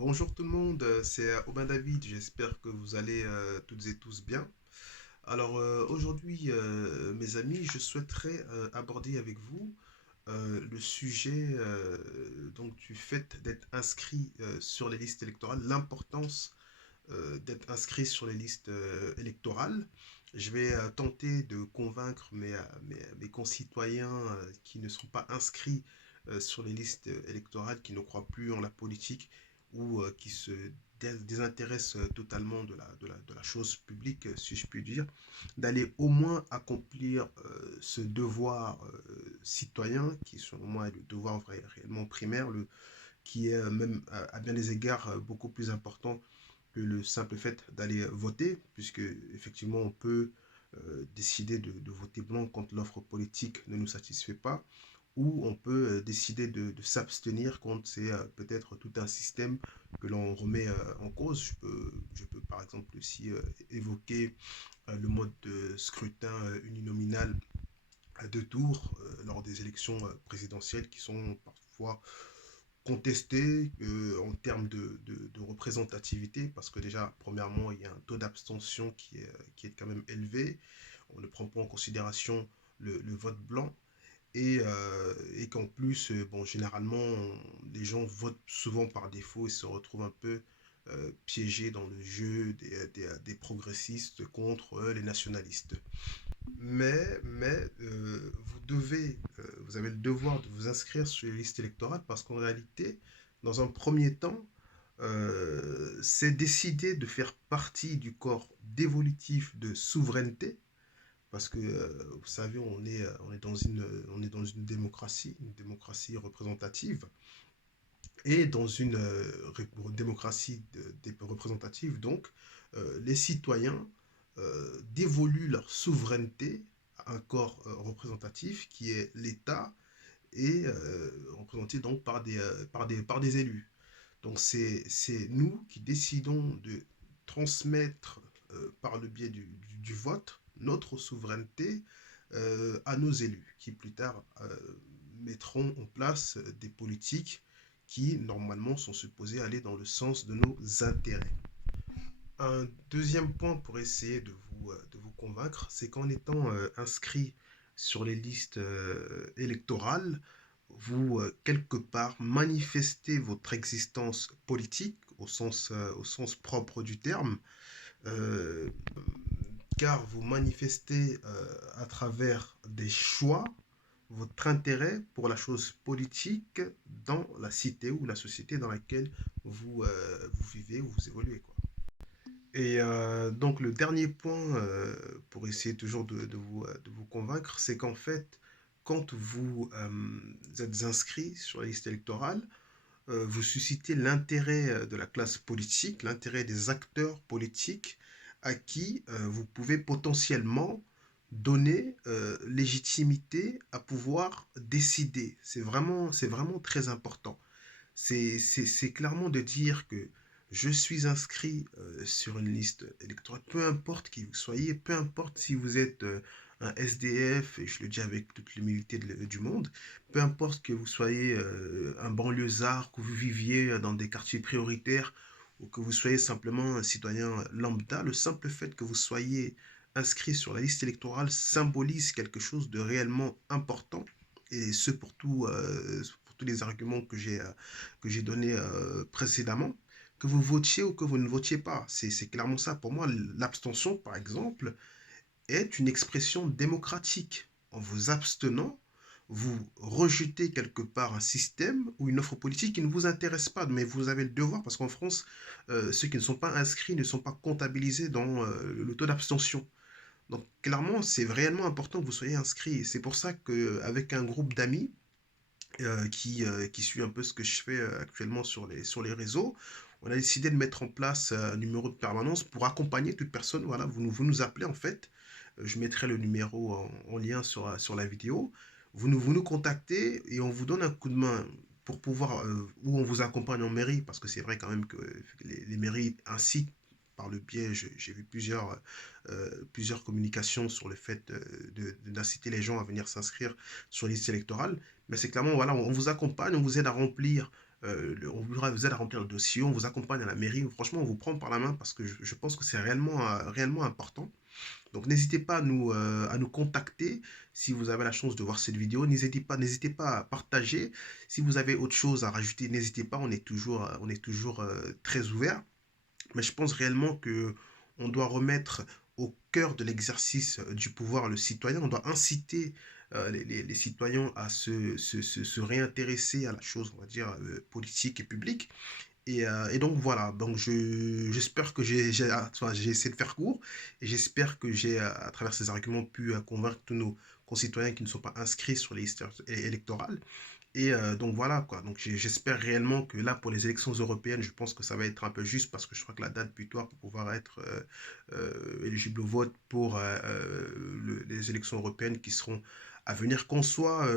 Bonjour tout le monde, c'est Aubin David, j'espère que vous allez toutes et tous bien. Alors aujourd'hui, mes amis, je souhaiterais aborder avec vous le sujet donc du fait d'être inscrit sur les listes électorales, l'importance d'être inscrit sur les listes électorales. Je vais tenter de convaincre mes concitoyens qui ne sont pas inscrits sur les listes électorales, qui ne croient plus en la politique ou qui se désintéressent totalement de la chose publique, si je puis dire, d'aller au moins accomplir ce devoir citoyen, qui selon moi est le devoir réellement primaire, qui est même à bien des égards beaucoup plus important que le simple fait d'aller voter, puisque effectivement on peut décider de voter blanc quand l'offre politique ne nous satisfait pas, ou on peut décider de s'abstenir quand c'est peut-être tout un système que l'on remet en cause. Je peux par exemple aussi évoquer le mode de scrutin uninominal à deux tours lors des élections présidentielles qui sont parfois contesté en termes de représentativité, parce que déjà, premièrement, il y a un taux d'abstention qui est quand même élevé. On ne prend pas en considération le vote blanc. Et qu'en plus, bon, généralement, les gens votent souvent par défaut et se retrouvent un peu piégés dans le jeu des progressistes contre les nationalistes. Vous avez le devoir de vous inscrire sur les listes électorales parce qu'en réalité, dans un premier temps, c'est décider de faire partie du corps dévolutif de souveraineté parce que, vous savez, on est dans une démocratie représentative et dans une démocratie représentative, donc, les citoyens dévoluent leur souveraineté à un corps représentatif qui est l'État et représenté donc par des élus. Donc c'est nous qui décidons de transmettre par le biais du vote notre souveraineté à nos élus, qui plus tard mettront en place des politiques qui normalement sont supposées aller dans le sens de nos intérêts. Un deuxième point pour essayer de vous convaincre, c'est qu'en étant inscrit sur les listes électorales, vous, quelque part, manifestez votre existence politique au sens propre du terme, euh, car vous manifestez à travers des choix votre intérêt pour la chose politique dans la cité ou la société dans laquelle vous vivez ou vous évoluez, quoi. Et donc le dernier point, pour essayer toujours de vous convaincre, c'est qu'en fait, quand vous êtes inscrit sur la liste électorale, vous suscitez l'intérêt de la classe politique, l'intérêt des acteurs politiques à qui vous pouvez potentiellement donner légitimité à pouvoir décider. C'est vraiment très important. C'est clairement de dire que je suis inscrit sur une liste électorale, peu importe qui vous soyez, peu importe si vous êtes un SDF, et je le dis avec toute l'humilité du monde, peu importe que vous soyez un banlieusard, que vous viviez dans des quartiers prioritaires, ou que vous soyez simplement un citoyen lambda, le simple fait que vous soyez inscrit sur la liste électorale symbolise quelque chose de réellement important, et ce pour tous les arguments que j'ai donné précédemment, que vous votiez ou que vous ne votiez pas. C'est clairement ça. Pour moi, l'abstention, par exemple, est une expression démocratique. En vous abstenant, vous rejetez quelque part un système ou une offre politique qui ne vous intéresse pas, mais vous avez le devoir, parce qu'en France, ceux qui ne sont pas inscrits ne sont pas comptabilisés dans le taux d'abstention. Donc clairement, c'est réellement important que vous soyez inscrit. C'est pour ça qu'avec un groupe d'amis, qui suit un peu ce que je fais actuellement sur les réseaux, on a décidé de mettre en place un numéro de permanence pour accompagner toute personne. Voilà, vous nous appelez en fait. Je mettrai le numéro en lien sur la vidéo. Vous nous contactez et on vous donne un coup de main pour pouvoir, ou on vous accompagne en mairie, parce que c'est vrai quand même que les mairies incitent par le biais, j'ai vu plusieurs communications sur le fait d'inciter les gens à venir s'inscrire sur les listes électorales. Mais c'est clairement, voilà, on vous accompagne, on vous aide à remplir on vous aide à remplir le dossier, on vous accompagne à la mairie. Franchement, on vous prend par la main parce que je pense que c'est réellement important. Donc n'hésitez pas à nous contacter si vous avez la chance de voir cette vidéo. N'hésitez pas à partager. Si vous avez autre chose à rajouter, n'hésitez pas. On est toujours très ouvert. Mais je pense réellement que on doit remettre au cœur de l'exercice du pouvoir le citoyen. On doit inciter les citoyens à se réintéresser à la chose, on va dire, politique et publique. Et donc voilà, donc j'espère que j'ai essayé de faire court et j'espère que j'ai, à travers ces arguments, pu convaincre tous nos concitoyens qui ne sont pas inscrits sur les listes électorales. Donc voilà quoi, donc j'espère réellement que là pour les élections européennes, je pense que ça va être un peu juste parce que je crois que la date butoir pour pouvoir être éligible au vote pour les élections européennes qui seront à venir, qu'on soit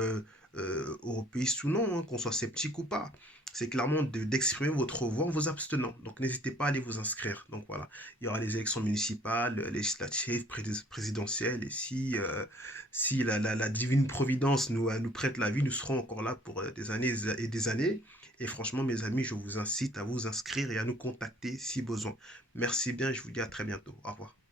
européiste ou non, hein, qu'on soit sceptique ou pas, c'est clairement d'exprimer votre voix en vous abstenant. Donc n'hésitez pas à aller vous inscrire. Donc voilà, il y aura les élections municipales, législatives, présidentielles, et si la divine providence nous prête la vie, nous serons encore là pour des années et des années. Et franchement, mes amis, je vous incite à vous inscrire et à nous contacter si besoin. Merci bien, je vous dis à très bientôt. Au revoir.